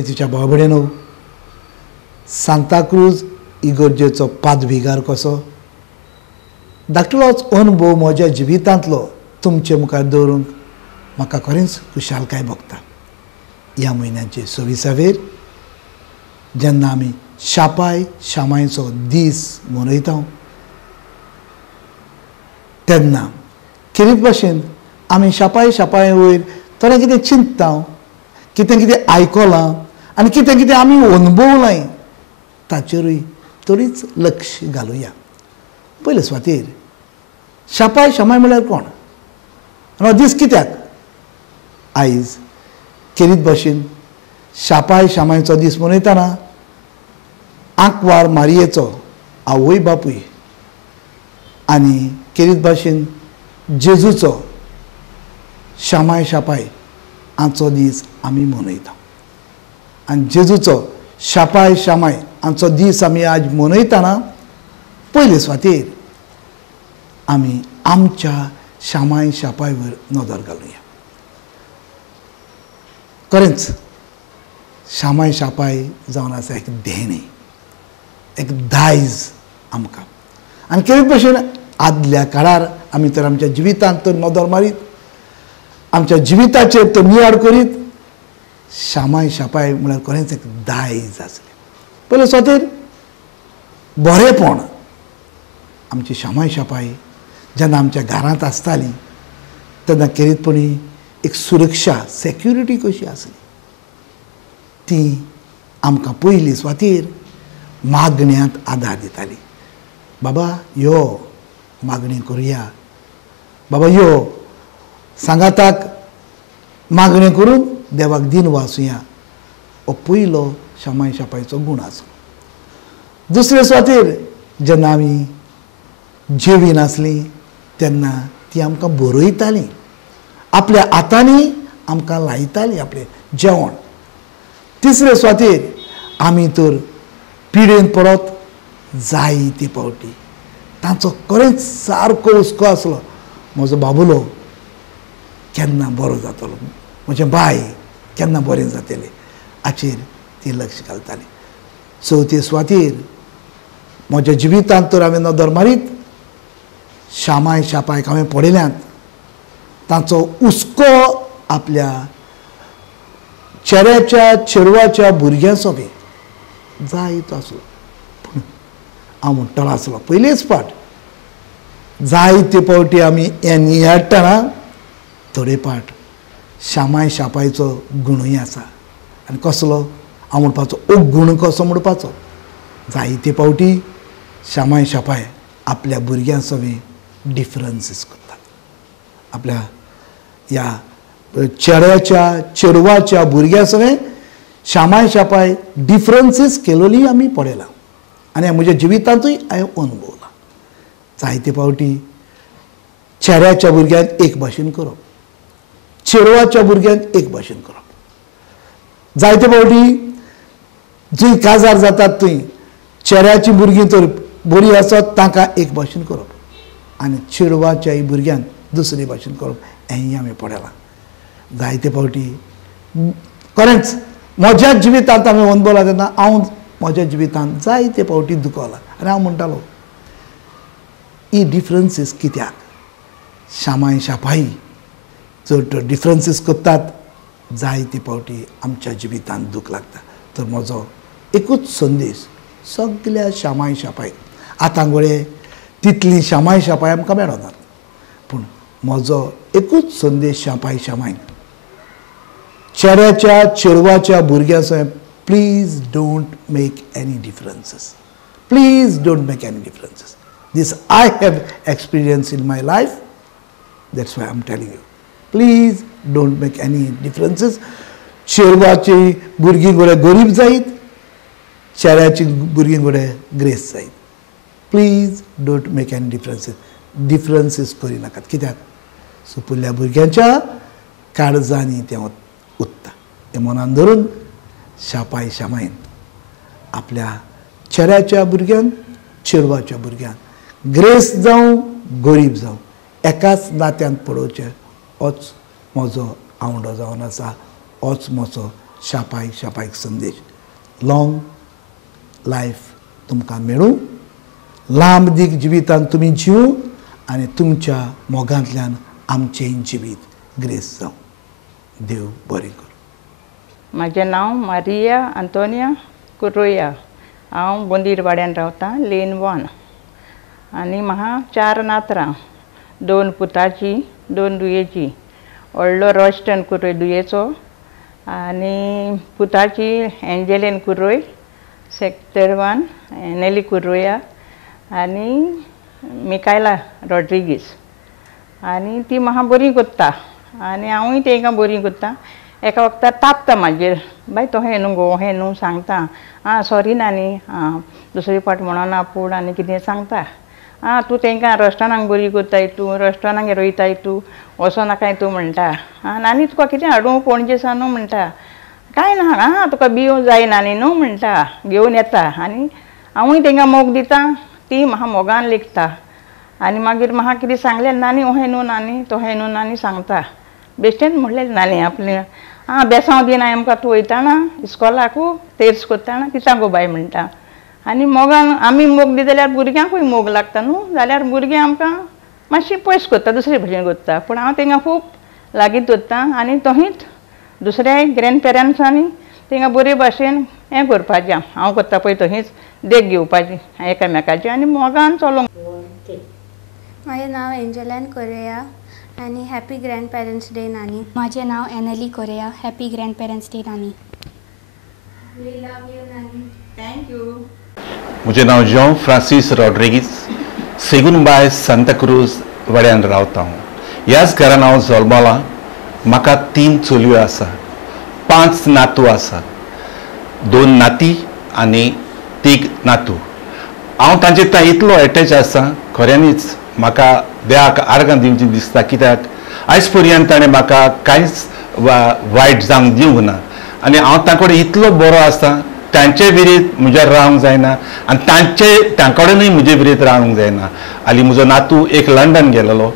प्रितीच्या भाव भयणो, सांताक्रूज इगर्जेचो पादविगार कसो धाकटुलोच अनुभव म्हज्या जिवितांतलो तुमचे मुखार दवरूंक म्हाका खरेंच खुशालकाय भोगता. ह्या म्हयन्याचे 26 जेन्ना आमी शापाय शामायचो दीस मनयता तेन्ना खेरीत भाशेन आमी शापाय शापाय वयर थोडें कितें चिंतता, कितें कितें आयकलां आनी कितें कितें आमी अनुभवलां ताचेरूय थोडीच लक्ष घालुया. पयले सुवातेर शापाय शामाय म्हळ्यार कोण? हो दीस कित्याक? आयज खेरीत भाशेन शापाय शामायचो दीस मनयतना आंकवार मारयेचो आवय बापूय आनी खेरीत भाशेन जेजूचो शामाय शापाय हांचो दीस आमी मनयता. आनी जेजूचो शापाय शामाय हांचो दीस आमी आज मनयतना पयले सुवातेर आमी आमच्या शामाय शापाय वयर नदर घालुया. खरेंच शामाय शापाय जावन आसा एक देणे, एक दायज आमकां. आनी खेरीत भाशेन आदल्या काळार आमी तर आमच्या जिवितांत तर नदर मारीत, आमच्या जिविताचेर तर नियाड करीत. शामाय शापाय म्हळ्यार खरेंच एक दायज आसलें. पयले सुवातेर बरेपण. आमची शामाय शापाय जेन्ना आमच्या घरांत आसताली तेन्ना खेरीतपणी एक सुरक्षा, सेक्युरिटी कशी आसली ती आमकां पयली सुवातेर मागण्यांत आदार दिताली. बाबा यो मागणी करुया, बाबा यो सांगाताक मागणी करून देवाक दिन वाचुया. हो पयलो शामाय शापायचो गूण आसा. दुसरे सुवातेर जेन्ना आमी जेविनासलीं तेन्ना ती आमकां बरयताली, आपल्या हातांनी आमकां लायताली आपलें जेवण. तिसरे सुवातेर आमी तर पिडेन पडत जायते फावटी तांचो खरेंच सारको हुस्को आसलो, म्हजो बाबुलो केन्ना बरो जातलो, म्हजें बाय केन्ना बरें जातलें हाचेर ती लक्ष घालताली. चवथे सुवातेर म्हज्या जिवितांत तर हांवें नदर मारीत शामाय शापायक हांवें पळयल्यात तांचो हुस्को आपल्या चेड्याच्या चेडवाच्या भुरग्यां सोबे जायतो आसलो. पूण हांव म्हणटलो आसलो पयलेच फावट जायते फावटी आमी हें नियाडटना थोडे फावट शामाय शापायचो गुणूय आसा. आनी कसलो? हांव म्हणपाचो ओ गूण कसो म्हणपाचो. जायते फावटी शामाय शापाय आपल्या भुरग्यां सोबे डिफरन्सीस करतात. आपल्या ह्या चेड्याच्या चेडवाच्या भुरग्यां सोबे शामाय शापाय डिफरन्सीस केलोली आमी पळयला आनी म्हज्या जिवितांतूय हांवें अनुभवला. जायते फावटी चेड्याच्या भुरग्यान एक भाशेन करप, चेडवाच्या भुरग्यान एक भाशेन करप. जायते फावटी जंय काजार जातात थंय चेड्याची भुरगीं तर बरीं आसत तांकां एक भाशेन करप आनी चेडवाच्याय भुरग्यांक दुसरे भाशेन करप हेंय हांवें पळयलां. जायते फावटी खरेंच म्हज्या जिवितांत हांवें अनुभवला तेन्ना हांव म्हज्या जिवितांत जायते फावटी दुखवला आनी हांव म्हणटालो ही डिफरन्सीस कित्याक? शामाय शापाई जर तर डिफरन्सीस करतात जायते फावटी आमच्या जिवितांत दूख लागता. तर म्हजो एकूच संदेश सगळ्या शामाय शापायक, आतां गोळे तितली शामाय शापाय आमकां मेळनात, पूण म्हजो एकूच संदेश शापाय शामायक चेड्याच्या चेडवाच्या भुरग्यां सोबत please don't make any differences. Please don't make any differences. This I have experienced in my life. That's why I'm telling you. Please don't make any differences. चेडवाची भुरगीं गोडे गरीब जायत, चेड्याची भुरगीं गोडे ग्रेस जायत. Please don't make any differences. Differences करी नाकात. कित्याक? सो फुडल्या भुरग्यांच्या काळजांनी तें उत्ता. तें मनान धरून शापाय शामायन आपल्या चेड्याच्या भुरग्यांक चेडवाच्या भुरग्यांक ग्रेस जावं गरीब जावं एकाच नात्यांत पडोवचें होच म्हजो आवडो जावन आसा. होच म्हजो शापायक संदेश लाँग लायफ तुमकां मेळूं, लांब दीक जिवितान तुमी जिवूं आनी तुमच्या मोगांतल्यान आमचें जिवीत ग्रेस जावं. देव बरें करूं. म्हजें नांव मारिया आंतोनिया कुर्रोया. हांव बोंदीर वाड्यान रावतां, लेन 1. आनी म्हाका 4 नातरां, 2 पुताची, 2 दुयेची. व्हडलो रोस्टन कुर्रोय दुयेचो आनी पुताची एंजेलीन कुर्रोय, सेक्टर 1, नेली कुर्रोया आनी मिकायला रॉड्रिगीस. आनी ती म्हाका बरी कोत्ता आनी हांवूय तांकां बरी कोत्ता. एका वक्तार तापता म्हाजेर, बाय तो हें न्हू गो, हें न्हू सांगता. सॉरी नानी, दुसरी पाट म्हणना पूण आनी कितें सांगता. तूं तांकां रेस्टॉरंटाक बरी कोत्ताय, तूं रेस्टॉरंटाक रोयताय, तूं वचो नाकाय तूं म्हणटा. नानी तुका कितें हाडूं पणजे सावन म्हणटा. कांय ना, तुका बियो जाय नानी न्हू म्हणटा, घेवन येता. आनी हांवूय तांकां मोग दिता, ती म्हाका मोगान लेखता. आनी मागीर म्हाका कितें सांगलें, नानी अहें न्हू नानी, तो हें न्हू नानी सांगता. बेश्टेच म्हणलें नानी आपलें. बेसांव दिना आमकां तूं वयताना इस्कॉलाकू तेर्स कोत्ताना दिता गो बाय म्हणटा. आनी मोगान आमी मोग दी जाल्यार भुरग्यांकूय मोग लागता न्हू, जाल्यार भुरगीं आमकां मातशी पयस कोत्ता, दुसरे भशेन कोत्ता. पूण हांव तांकां खूब लागीं दवरतां आनी तोहींच दुसऱ्या ग्रँड पेरंट्सांनी तांकां बरे भाशेन हें करपाचें. हांव कोत्ता पळय तशींच देख घेवपाची एकामेकाची आनी मोगान चलोवंक. माझे नाव एंजेलान कोरेया आणि हॅपी ग्रँड पेरेंट्स डे नानी. माझे नाव एनली Correia. Happy grand parents day नानी. वी लव यू नानी. Thank you. म्हजें नांव जॉन फ्रांसीस रॉड्रिगीस. सेगुनबाय सांता क्रूज वाड्यान रावता हांव. ह्याच घरान हांव जल्मलां. म्हाका 3 चलयो आसा, 5 नातू आसा, 2 नाती आनी 3 नातू. हांव तांचे थंय इतलो एटॅच आसा, खऱ्यांनीच म्हाका देवाक आर्गां दिवचें दिसता. कित्याक आयज पर्यंत ताणें म्हाका कांयच वायट जावंक दिवंक ना आनी हांव तांचे कडेन इतलो बरो आसा. तांचे विरीत म्हज्या रावंक जायना आनी तां कडेनूय म्हजे विरीत रावंक जायना. हालीं म्हजो नातू एक लंडन गेलेलो.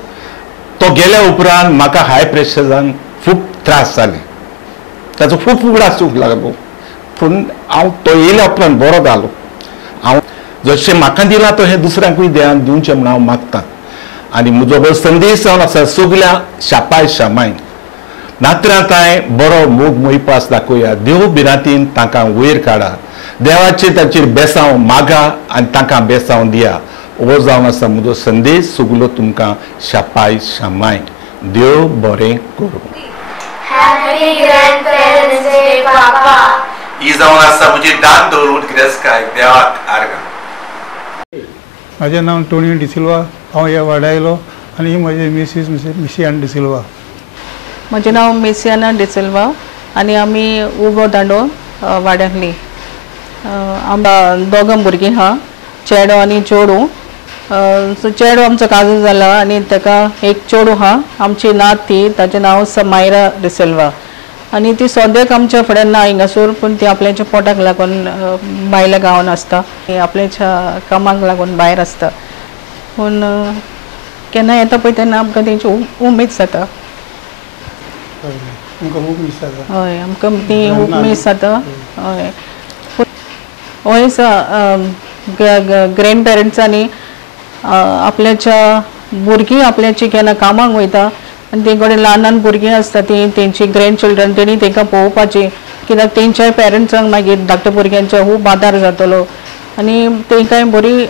तो गेल्या उपरांत म्हाका हाय प्रेशरान खूब त्रास जाले. ताचो खूब उगडास सूख लागलो. पूण हांव तो येयल्या उपरांत बरो जालो. हांव जशें म्हाका दिलां तशें दुसऱ्यांकूय दिवचें म्हूण हांव मागतां. आनी म्हजो हो संदेश जावन आसा सगल्या शामाय नातरां तांय बरो मोग मोयपास दाखोवया. देव बिरातीन तांकां वयर काडा. देवाचेर तांचेर बेसांव मागा आनी तांकां बेसांव दिया. हो जावन आसा म्हजो संदेश सगलो तुमकां शामाय. देव बरें करूं. हॅपी ग्रँड पेरेंट्स डे पापा. ही जावन आसा म्हजी दान दवरून गिरेस्काय देवाक आर्गां. माझे नाव टोनी डिसिल्वा. हांव ह्या वाड्या आयलो आनी ही म्हजी मिसीस मिसियान डिसिल्वा. म्हजें नांव मेसियाना डिसिल्वा आनी आमी उबो दांडो वाड्यांतली. आमकां दोगां भुरगीं आहा, चेडो आनी चेडू. चेडो आमचो काजू जाला आनी ताका एक चेडू आहा. आमची नात ती, ताचें नांव समायरा डिसिल्वा आनी ती सद्याक आमच्या फुड्यान ना हिंगासोर. पूण ती आपल्याच्या पोटाक लागून भायल्या गांवांत आसता, आपल्याच्या कामाक लागून भायर आसता. पूण केन्ना येता पळय तेन्ना आमकां तेंची उमेद जाता. हय, आमकां ती उमेद जाता. हय, हय ग्रँड पेरंट्सांनी आपल्याच्या भुरगीं आपल्याची केन्ना कामाक वयता आनी ते कडेन ल्हान भुरगीं आसता ती तेंची ग्रँड चिल्ड्रन तेणी तांकां पळोवपाची. कित्याक तेंच्याय पेरंट्सांक मागीर धाकट्या भुरग्यांचो खूब आदार जातलो आनी तांकांय बरी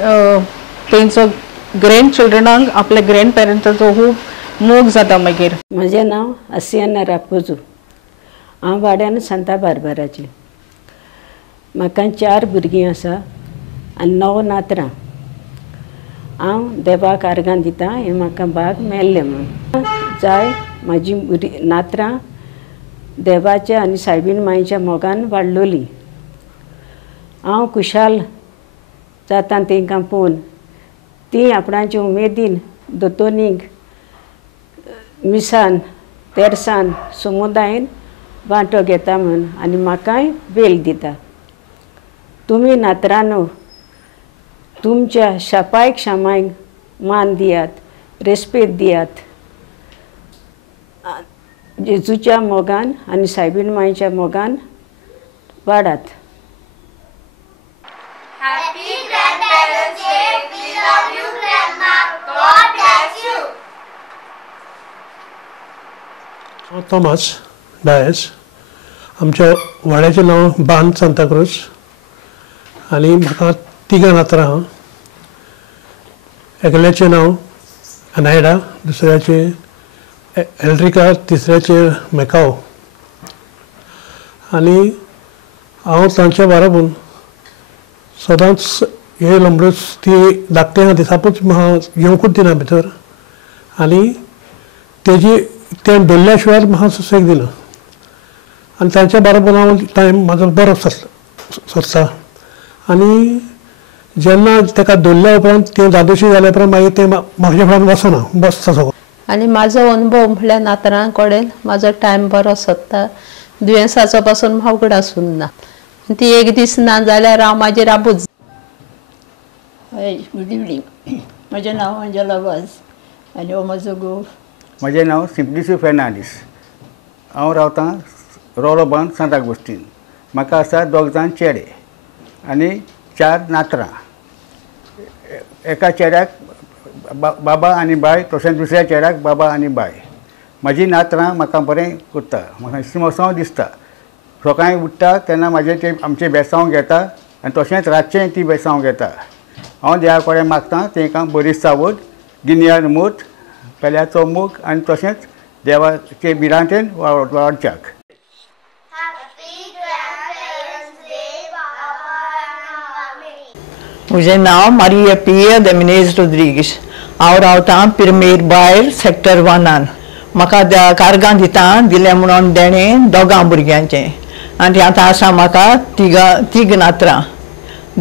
तेंचो ग्रँड चिल्ड्रनाक आपल्या ग्रँड पेरंट्साचो खूब मोग जाता मागीर. म्हजें नांव आसियाना रापोजू. हांव वाड्यान सांता बार्बराची. म्हाका 4 भुरगीं आसा आनी 9 नातरां. हांव देवाक आर्गां दितां हें म्हाका भाग मेळ्ळें म्हूण. जाय म्हाजी नातरां देवाच्या आनी सायबीण मांयच्या मोगान वाडलोलीं. हांव खुशाल जाता तांकां पळोवन. ती आपणाच्या उमेदीन दोतोनीक मिसान तेर्सान समुदायान वांटो घेता म्हूण आनी म्हाकाय वेल दिता. तुमी नातरांनो तुमच्या शामायक मान दियात, रेस्पेद दियात. जेजूच्या मोगान आनी सायबीण मांयच्या मोगान वाडात. Happy Grandparents Day. We love you, Grandma. God bless you. Thomas Dias. आमच्या वाड्याचें नांव बान सांताक्रूज आनी म्हाका 3 नातरां आहा. एकल्याचें नांव अनायडा, दुसऱ्याचें एल्ड्रिका, तिसऱ्याचें मेकाओ. आनी हांव तांच्या बाराबून सदांच हे लंबरूच ती धाकट्या दिसापूच म्हाका येवंकूच दिना भितर आनी तें दवरल्या शिवाय म्हाका सुसेग दिना. आनी तांच्या बाराबून हांव टायम म्हाजो बरो सरता. आनी जेन्ना ताका दवरल्या उपरांत तें जादूशी जाल्या उपरांत मागीर तें म्हाज्या फुड्यान वचना, बसता सगळो. आनी म्हाजो अनुभव म्हळ्यार नातरां कडेन म्हाजो टायम बरो सरता. दुयेंसाचो पासून अवघड आसून ना. ती एक दीस ना जाल्यार हांव म्हाजेर आबूज. Good evening. म्हजें नांव अंजला वाज आनी हो म्हजो घोव. म्हजें नांव सिंप्लिसी फेर्नांडीस. हांव रावतां रोलोबान सांत आगोस्तीन. म्हाका आसा 2 जाण चेडे आनी 4 नातरां. एका चेड्याक बाबा आनी बाय, तशेंच दुसऱ्या चेड्याक बाबा आनी बाय. म्हाजी नातरां म्हाका बरें करता, म्हाका इस्मोसांव दिसता. सकाळीं उठ्ठा तेन्ना म्हाजें तें आमचें बेसांव घेता आनी तशेंच रातचें ती बेसांव घेता. हांव देवा कडेन मागतां तांकां बरी सावड, गिन्यान मूत, पेल्याचो मूग आनी तशेंच देवाचे बिरांतेन वाडच्याक. म्हजें नांव मारिया पिया देमिनेज रोड्रिगीस. हांव रावतां पिरमेर भायर सॅक्टर 1. म्हाका कारगां दिलें म्हणून देणें 2 भुरग्यांचें. आनी आतां आसा म्हाका 3 नातरां.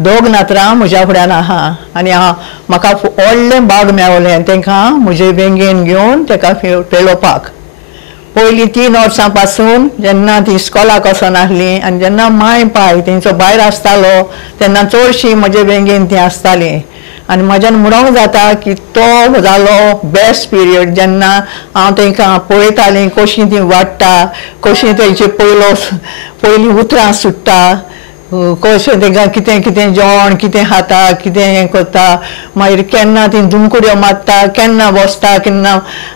2 नातरां म्हज्या फुड्यान आहा आनी म्हाका व्हडलें बाग मेवलें तांकां म्हजे वेंगेन घेवन ताका पेलोवपाक. पयलीं 3 वर्सां पासून जेन्ना ती इस्कॉलाक वचनासलीं आनी जेन्ना माय पाय तेंचो भायर आसतालो तेन्ना चडशीं म्हजे वेंगेन तीं आसतालीं. आनी म्हाज्यान म्हणूंक जाता की तो जालो बेस्ट पिरियड जेन्ना हांव तांकां पळयतालीं कशीं तीं वाडटा, कशीं तेंचे पयलीं उतरां सुट्टा, कशें तांकां कितें कितें जेवण कितें खाता, कितें हें करता, मागीर केन्ना तीं दुमकुड्यो मारता, केन्ना बसता, केन्ना.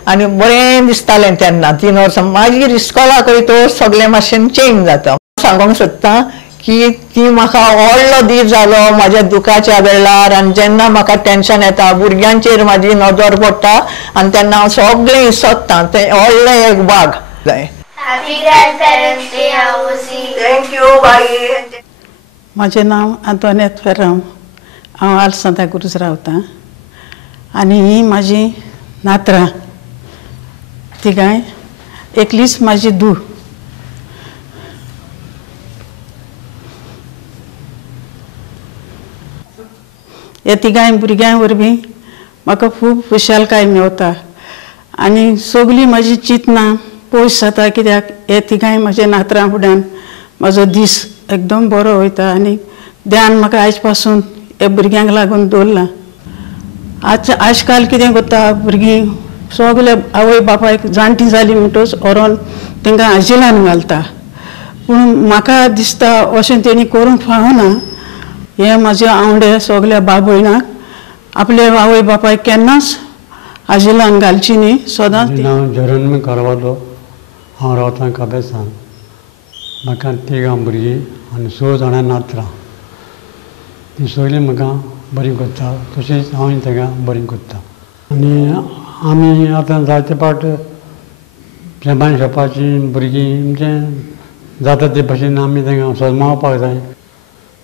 आनी बरें दिसतालें तेन्ना 3 वर्सां. मागीर इस्कॉलाक वयतोच सगळें मातशें चेंज जाता. सांगूंक सोदता की ती म्हाका व्हडलो दीस जालो म्हाज्या दुखाच्या वेळार. आनी जेन्ना म्हाका टेन्शन येता भुरग्यांचेर म्हाजी नजर पडटा आनी तेन्ना हांव सगळें विसरतां. तें व्हडलें एक बाग जाय. Happy Grandparents Day, Aosi. Thank you, bye. म्हजें नांव आंतोनेत फेरांव. हांव आल सांताक्रूज रावतां आनी ही म्हाजी नातरां तिगाय. एकलीच म्हाजी धूव. ह्या 3 भुरग्यां वरवीं म्हाका खूब खुशालकाय मेवता आनी सगळीं म्हाजी चिंतनां पयस जाता. कित्याक हे 3 म्हाज्या नातरां फुड्यान म्हाजो दीस एकदम बरो वयता आनी ध्यान म्हाका आयज पासून हे भुरग्यांक लागून दवरलां. आज काल कितें करता भुरगीं सगळे आवय बापायक जाणटी जालीं म्हणटच व्हरोन तांकां आजिलान घालता. पूण म्हाका दिसता अशें तेणी करूंक फावना. हे म्हाजे आवडे सगल्या बाब भयणाक आपले आवय बापायक केन्नाच आजिलान घालची न्ही. सदांच. हांव जरन्म कारवालो. हांव रावतां काबेसान. म्हाका 3 भुरगीं आनी 6 जाणां नातरां. तीं सगळीं म्हाका बरीं करता तशेंच हांवूय तांकां बरीं करता. आनी आमी आतां जायते पाट शेमान शॉपाचीं भुरगीं म्हणजे जाता ते भाशेन आमी तांकां सजमावपाक जाय.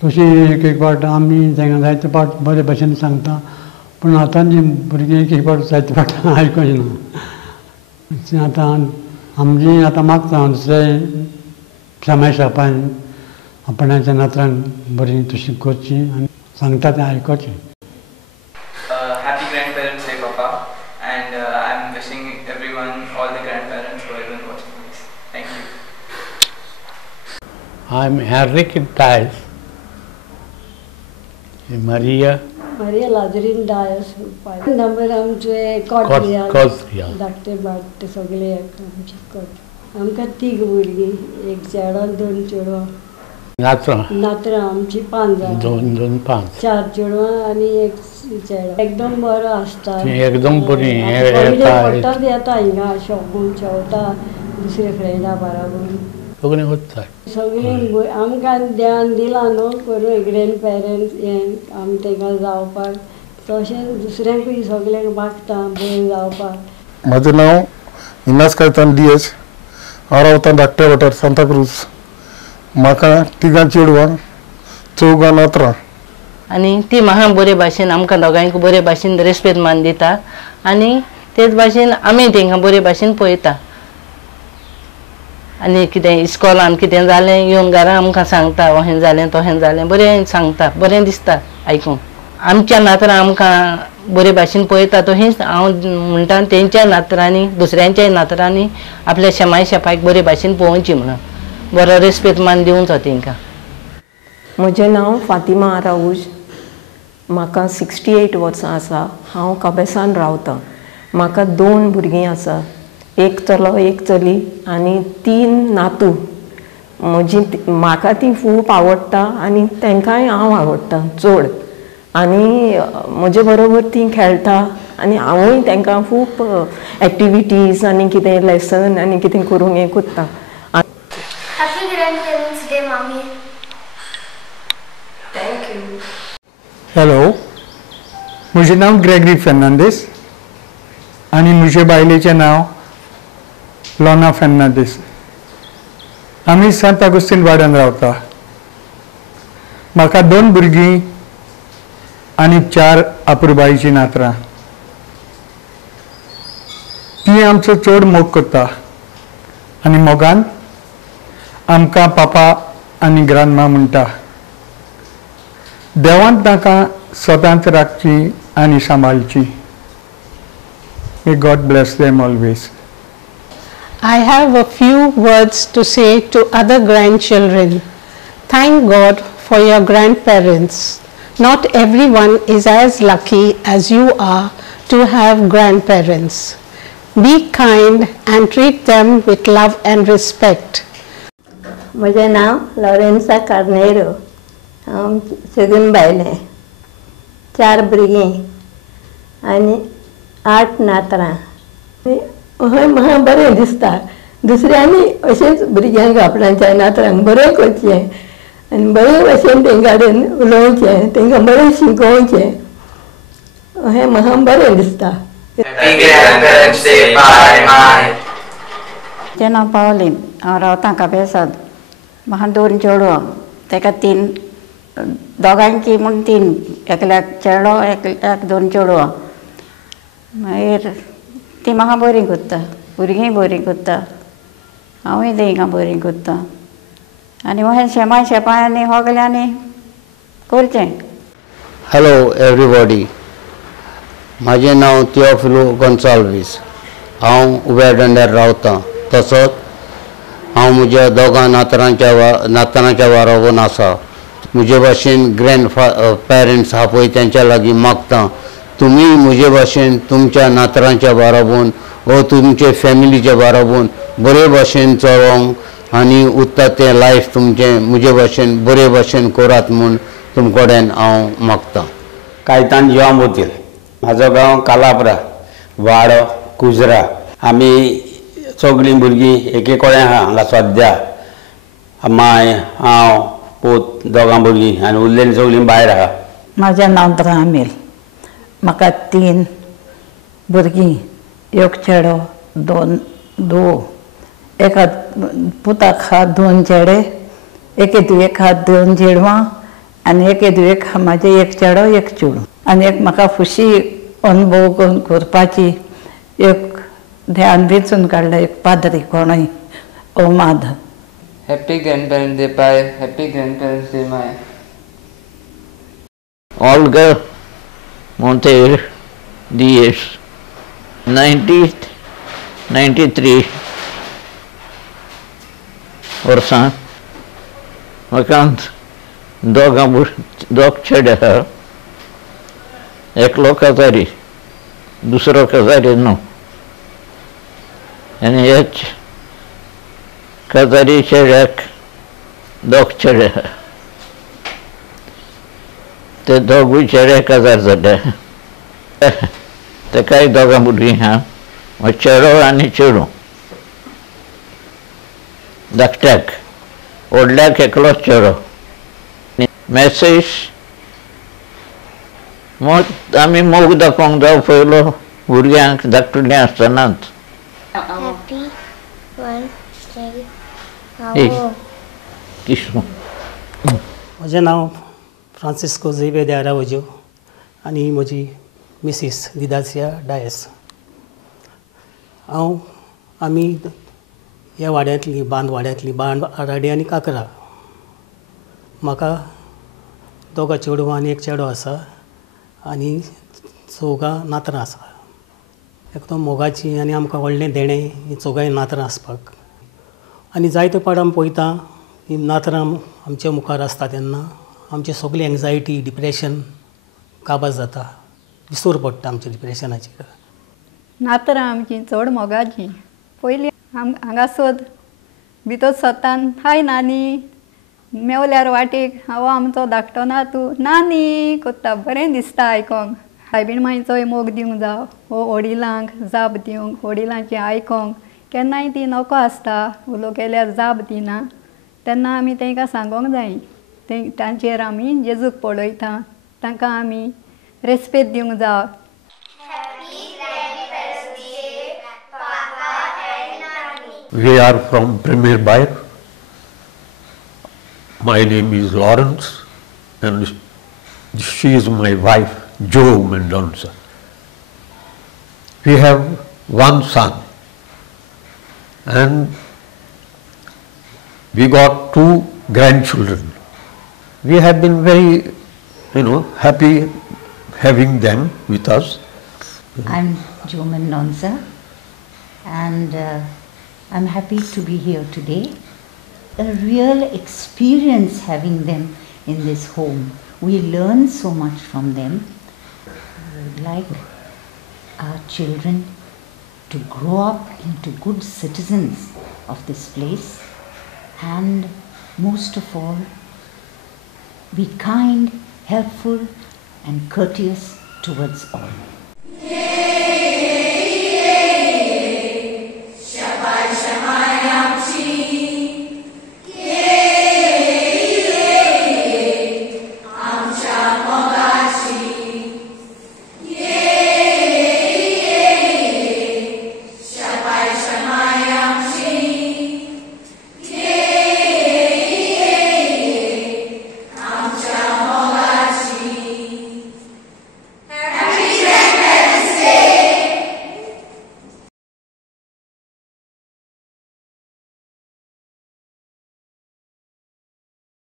तशें एक पाट आमी तांकां जायते पाट बरे भाशेन सांगता. पूण आतांची भुरगीं एक पाट जायते पाट आयकूंक ना. आतां आमची आतां मागता दुसरे शामा शॉपान आपणाच्या नातरांक बरी तशी करची आनी सांगता तें आयकोचें. Happy Grandparents Day, Papa, and I'm wishing everyone, all the grandparents who are even watching this. Thank you. I'm Henrik Dias. Maria Lazarin Dias. Number आमचे कॉट्रिया धाकटे बाटे सगळे आमचे कॉट. आमकां 3 भुरगीं, 1 चेडो 2 चेडवां. नात्रां आमची 5 जाणां, 2 5 4 चेडवां आनी 1 चेडो. एकदम बरो आसता, एकदम बरी पडटा येता हिंगा शॉपून शेवता दुसरे फ्रेंडा बाराबर सगळें वता. सगळीं आमकां ध्यान दिलां न्हू करून ग्रँड पेरंट्स हें आमी तांकां जावपाक, तशें दुसऱ्यांकूय सगळ्यांक मागता बरें जावपाक. म्हजें नांव इनास कायतान DS. हांव रावतां धाकट्या वाठार सांताक्रूज. म्हाका 3 चेडवां 4 नात्रां. आनी ती म्हाका बरे भाशेन आमकां दोगांयक बरे भाशेन रेस्पेद मान दिता आनी तेच भाशेन आमी तांकां बरे भाशेन पळयता. आनी कितें इस्कॉलान कितें जालें येवन घरा आमकां सांगता अशें जालें तशें जालें बरें सांगता, बरें दिसता आयकूंक. आमच्या नात्रां आमकां बरे भाशेन पळयता तशींच हांव म्हणटा तेंच्या नात्रांनी दुसऱ्यांच्याय नात्रांनी आपल्या शेमाय शेपायक बरे भाशेन पळोवची म्हणून बरो रेस्पेद मान दिवचो तांकां. म्हजें नांव फातिमा आराऊज. म्हाका 68 वर्सां आसा. हांव काबेसान रावतां. म्हाका 2 भुरगीं आसा, 1 चलो 1 चली आनी 3 नातू. म्हाका ती खूब आवडटा आनी तांकांय हांव आवडटा चड. आनी म्हजे बरोबर ती खेळटा आनी हांवूय तांकां खूब एक्टिविटीज आनी कितें लेसन आनी कितें करूंक हें कोत्ता. Happy Grandparents Day, Mommy. Thank you. Hello, म्हजें नांव ग्रेगरी फेर्नांडीस आनी म्हजे बायलेचें नांव लॉना फेर्नांडीस. आमी सांत अगोस्तीन वाड्यान रावता. म्हाका 2 भुरगीं आनी 4 आपुरबायेचीं नात्रां. ती आमचो चड मोग करता आनी मोगान आमकां पापा आनी ग्रांडमा म्हणटा. देवान ताका सदांच राखची आनी सांबाळची. May God bless them always. I have a few words to say to other grandchildren. Thank God for your grandparents. Not everyone is as lucky as you are to have grandparents. Be kind and treat them with love and respect. म्हजें नांव लॉरेन्सा कार्नेरो. हांव सेगून बायलें, 4 भुरगीं आनी 8 नात्रां. अशें म्हाका बरें दिसता दुसऱ्यांनी अशेंच भुरग्यांक आपणाच्या नात्रांक बरें करचें आनी बरे भाशेन तेंच्या कडेन उलोवचें, तांकां बरें शिकोवचें अशें म्हाका बरें दिसता. म्हजें नांव पावलीन. हांव रावतां काबेसाद. म्हाका 2 चेडवां, ताका 3 दोगांयची म्हूण 3, एकल्याक चेडो एकल्याक 2 चेडवां. मागीर ती म्हाका बरीं कोत्ता, भुरगीं बरीं कोत्ता, हांवूय तांकां बरीं कोत्ता आनी अशें शेमाय शेपायांनी होगल्यांनी करचें. हॅलो एवरीबॉडी, म्हाजें नांव थियोफिलो गोन्साल्वीस. हांव उब्या दंड्यार रावतां. तसोच हांव म्हज्या 2 नातरांच्या बाराबोन आसा. म्हजे भाशेन ग्रँड पेरंट्स आहा पळय तेंच्या लागीं मागतां तुमी म्हजे भाशेन तुमच्या नातरांच्या बाराबोन वा तुमचे फॅमिलीच्या बाराबोन बरे भाशेन चलोवंक आनी उत्ता तें लायफ तुमचें म्हजे भाशेन बरे भाशेन करात म्हूण तुमचे कडेन हांव मागतां. कायतान जिवांबोतील. म्हाजो गांव कालाप्रा, वाडो कुजरा. आमी सगळीं भुरगीं एके कडेन आहा हांगा सद्या. माय हांव पोत 2 भुरगीं आनी उरलेलीं सगळीं भायर आहा. म्हाजें नांव रामील. म्हाका 3 भुरगीं, 1 चेडो 2 धुवो. एका पुताक आहा 2 चेडे, एके दुयेक आहा 2 चेडवां आनी एके दुयेक आहा म्हाजे 1 चेडो 1 चेडूं. आनी एक म्हाका खुशी अनुभव करपाची एक ध्यान वेचून काडलें एक पाद्री कोणूय ओमाद. Happy Grandparents Day, Pai. Happy Grandparents Day, Mai. Olga Monteiro Dias, 93 वर्सां. म्हाका 2 चेडे आहा. एकलो काजारी, दुसरो काजारी न्हू. आनी ह्या काजारी चेड्याक दोग चेडे आहा ते दोगूय चेडे काजार जाले तेकाय दोगां भुरगीं आहा चेडो आनी चेडूं धाकट्याक व्हडल्याक एकलोच चेडो मॅसेज आमी मोग दाखोवंक जाय पयलो भुरग्यांक धाकटुलीं आसतनाच Happy birthday. किशू म्हजें नांव फ्रांसिस्को झेवियर de Araújo आनी म्हजी मिसीस दिदासिया डायस. आमी ह्या वाड्यांतलीं बांद आराडी आनी काकरा. म्हाका दोगां चेडूं आनी एक चेडो आसा आनी चौगां नातरां आसा. एकदम मोगाचीं आनी आमकां व्हडलें देणें हीं चौगांय नातरां आसपाक. आनी जायते पाड आमी पळयता हीं नातरां आमच्या मुखार आसता तेन्ना आमची सगळी एन्जायटी डिप्रेशन काबार जाता. विसर पडटा आमच्या डिप्रेशनाचेर. नातरां आमचीं चड मोगाचीं. पयलीं हांगा सोद भितर सतान हाय नानी मेवल्यार वाटेक हांव आमचो धाकटो नातू नानी कोत्ता बरें दिसता आयकोंक. सायबीण मांयचोय मोग दिवंक जावं वो वडिलांक जाप दिवंक वडिलांचें आयकोंक. केन्नाय ती नोको आसता उलो केल्यार जाप दिना तेन्ना आमी तांकां सांगोंक जाय. तांचेर आमी जेजूक पळयता तांकां आमी रेस्पेद दिवंक जाय. We are from Premier Bayer. My name is Lawrence and she is my wife, Joe Mendonça. We have one son and we got 2 grandchildren. We have been very, happy having them with us. I'm Joe Mendonça and I'm happy to be here today. A real experience having them in this home. We learn so much from them. We'd like our children to grow up into good citizens of this place and most of all be kind, helpful and courteous towards all.